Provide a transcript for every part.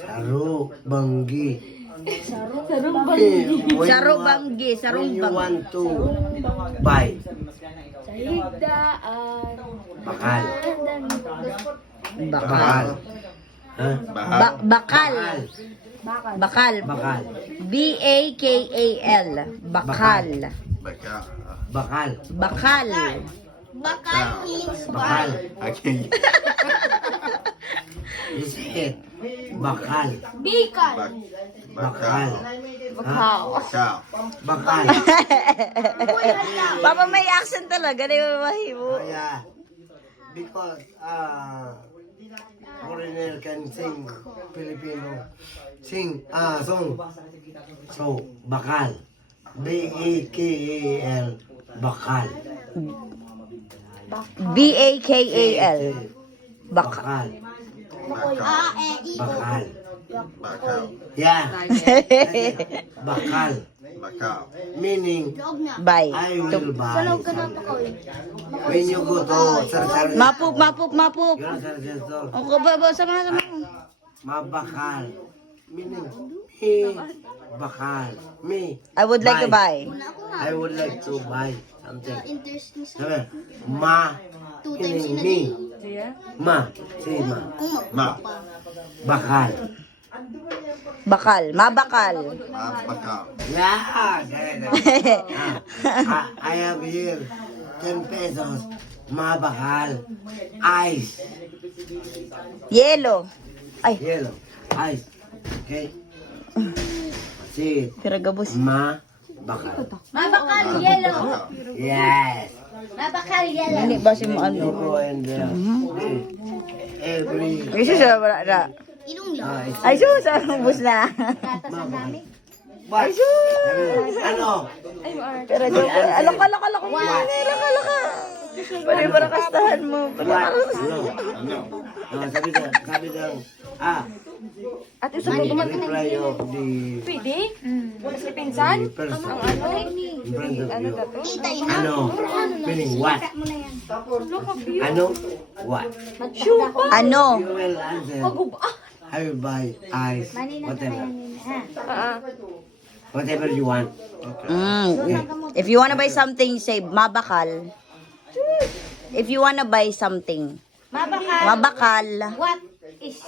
Sarubanggi. Sarubanggi. When you want to buy. Higdaan. Bakal. Bakal. Ha? Bakal. Bakal. Bakal. B-A-K-A-L. Bakal. Bakal. Bakal. Bakal means Bakal. Okay. You say it. Bakal. Bicol. Bakal. Bakal. Bakal. Papa, may accent talaga. Di ba mahimo? Oh, yeah. Because foreigner can sing Filipino song. So bakal. B-A-K-A-L. Bakal. B-A-K-A-L. Bakal. Bakal. Yeah. Bakal. Meaning Bye. I will buy something. When you go to Sarasara Mapup. you know Sarasara store, O, baba, sama. mabakal. Meaning me. Bakal. Me. I would like to buy. I would like to buy something. Interesting sa Sabi, ma. 2 times in a Me. day. Ma. Say ma. Ma. Bakal. Bakal. Mabakal. Yeah. I have here 10 pesos. Mabakal. Ice. Yellow. Ay, Yellow. Ice. Okay. See it. piragabos. Mabakal. Mabakal yellow. Yes. Mabakal yellow. Hindi ba si mo You ano? go and every Kasi siya wala na. Ilong lang. it's Ay, sus, ang bus na. Gatas ang dami. Ay, ano? Pero joke. Alaka. Alaka. Pwede ba nakastahan mo? Sabi daw, At isa the reply of the Pwede? Wala si pinsan? person Ano? in front of you. Tita, ina. Ano? Meaning what? Ano? What? Ano? You will answer. I will buy ice, whatever. Whatever you want. If you wanna buy something, say mabakal. If you wanna buy something, mabakal. What is?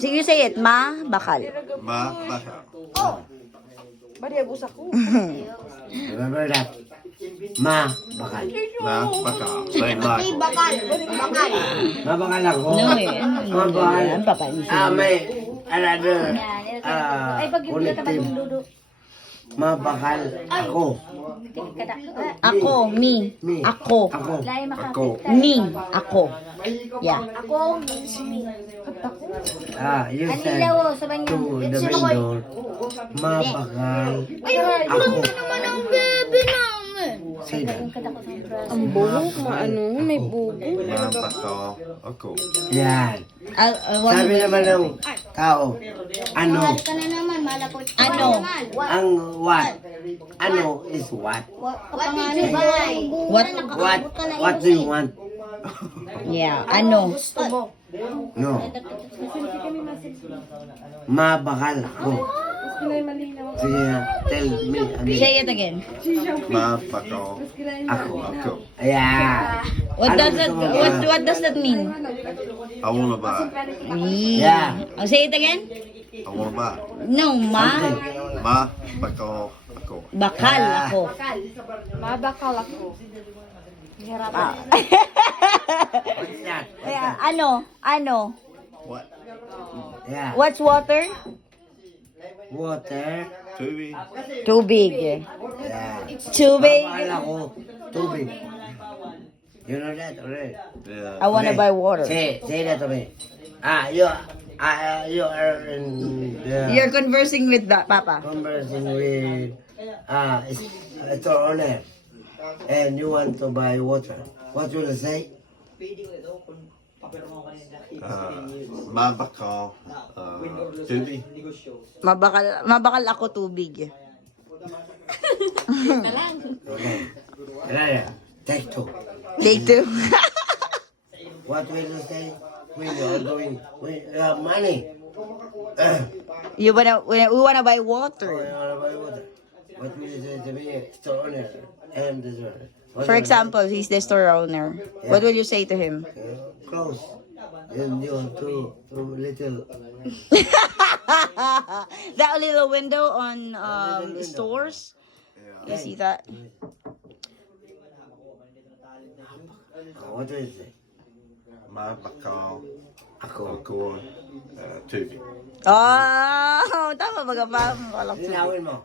So you say it, mabakal. Bari abus ako. Remember that? Ma, bakal. Ay, bakal. Bakal. Mabakal ako. No, eh. Mabakal. Ano pa pa? May another Ay, pag yung kita connective. dudu. Mabakal ako. Ako, me. Me. Ako. Ako. Lay Ako. Me. Ako. Yeah. Ako means me. You said Anilaw, sabi niyo. to the main door. Mabakal ako. Naman ang bebe namin. Say that. Ang buhok, maano, may bugo. Yan. Sabi naman ng tao, ano? Mahal ka na naman, malakot. Ano? Ang what? Ano is what? What did you buy? What do you want? Yeah. Ano? Gusto mo. No. Mabakal ako. Sige na, tell me again. Say it again. Ako. Yeah. What Ano does gusto that mo ba? what does that mean? I wanna buy. Yeah. Oh, say it again? I wanna buy. No, Something. Ako. bakal ako. Mabakal ako. What's that? Kaya, ano? What? Yeah. What's water? Water. Tubig. Tubig. Yeah. Tubig. Mabakal ako. Tubig. You know that already? Yeah. I wanna buy water. Say that to me. You are in the You're conversing with Papa. conversing with store owner, and you want to buy water. What will you say? Mabakal. Tubig. Mabakal ako tubig. Okay. Raya, take two. Take two. What will you say when you are going with money? We wanna buy Oh, water. you wanna buy water? What will you say to me? Store owner. I am the store owner. What For will you- example, he's the store owner. What will you say to him? Close. And you have too little. That little window on stores. You see that? What will you say? Mabakal. Ako. Ako. TV. Oh, tama ba ba? Linawin mo.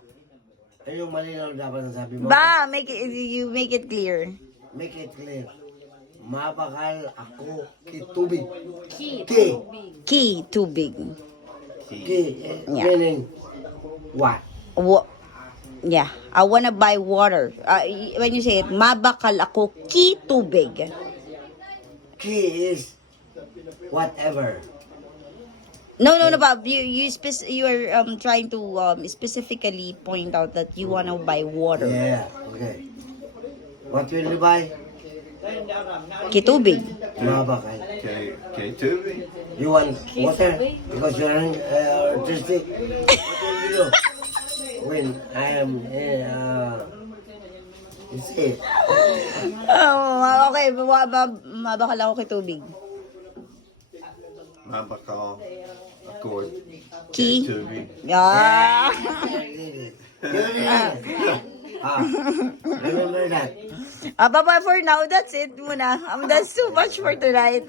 Ano yung malinaw dapat ang sabi mo? Ba, you make it clear. Make it clear. Mabakal ako kitubig. Ki. Key too big. Ki. Yeah. Meaning what? Yeah, I wanna buy water. When you say it, mabakal ako key tubig. Ki is whatever. No, Bob. You are trying to specifically point out that you wanna buy water. Yeah. Okay. What will you buy? Key tubig. Mabakal. TV. You want water? Because you're thirsty? What will you do? When I am you see, Oh, okay. Mabakal ako kay tubig. Mabakal. Ako. Key. TV. Yeah. Remember that. Bye for now. That's it muna. That's too much for tonight.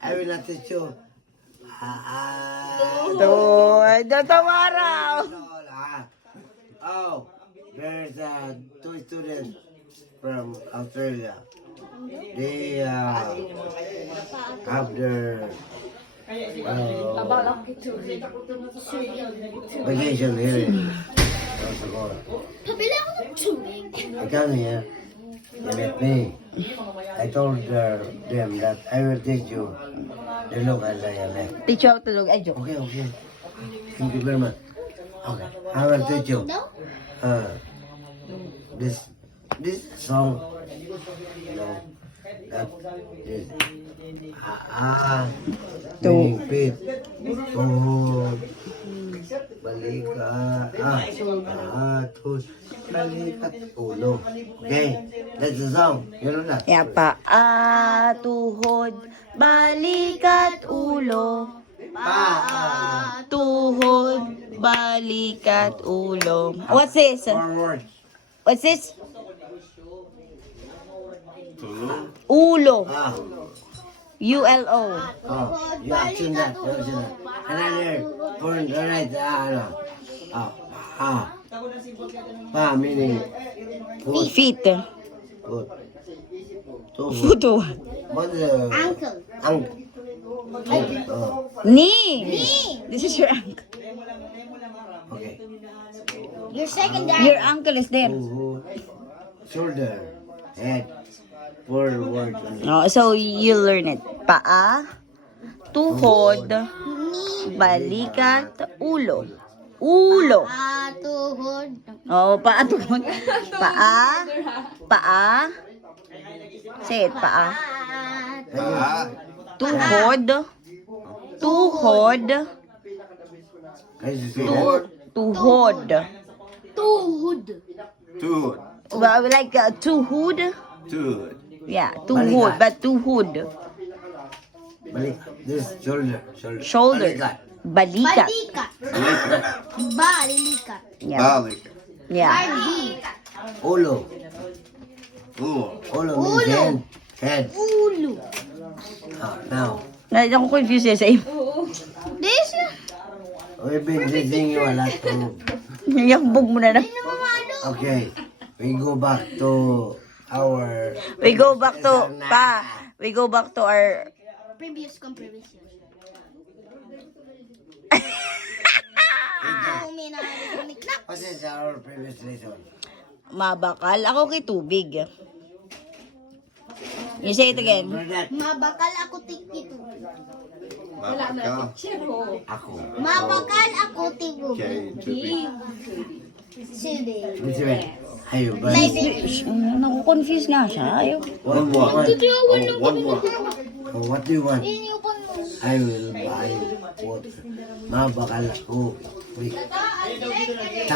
I will not teach you. Tomorrow. Oh, there's two students from Australia. They have their vacation here in Pasagora. Pabili ako ng tubig. I come here, they met me. I told them that I will teach you the local dialect. Teach you how to look. Ay, joke. Okay, okay. Thank you very much. Okay, I will teach you. This song, you know, that is meaning pit, tuhod, balikat, tus, balikat, ulo. Okay, that's the song. You know that? Yeah, paa, tuhod, balikat, ulo. Paa, tuhod, balikat, ulo. What's this? Forward. What's this? Tulu. Ulo. ULO. Oh, you have seen that. You have seen that. Another point, right? Meaning foot. Feet. Foot. Tuhod. Futo. What is the Uncle. ankle? Knee. This is your ankle. Okay. Your second Your ankle is there. Tuhod. Shoulder. Head. Forward. Oh, so you learn it. Paa, tuhod, balikat, ulo. Ulo. Tuhod. Oh, paa, tuhod. Paa. Say it, paa. Tuhod. Tuhod. Tuhod. Tuhod. Tuhod. Tuhod. Well, like tuhod. Tuhod. Yeah, tuhod, but tuhod. This shoulder. Shoulder. Balikat. Balikat. Balikat. Yeah. Balik. Yeah. Balikat. Ulo. Ulo. Ulo means hand. Head. Ulo. Now, Ako confused eh sa iyo. This we've been teaching you a lot. Yakbog mo na na. Okay, we go back to our. We go back to, we go back to our, previous conversation. What is our previous lesson? mabakal. Ako kay tubig. You say it again. Remember that? Mabakal ako tikito. Mabakal. Ako. Mabakal ako tigo. TV. Sige. Which way? Ayaw ba? Naku-confuse nga siya. Ayaw. One more. One more. What do you want? Iniupan mo. I will buy water. Mabakal ako. Wait. Tsaka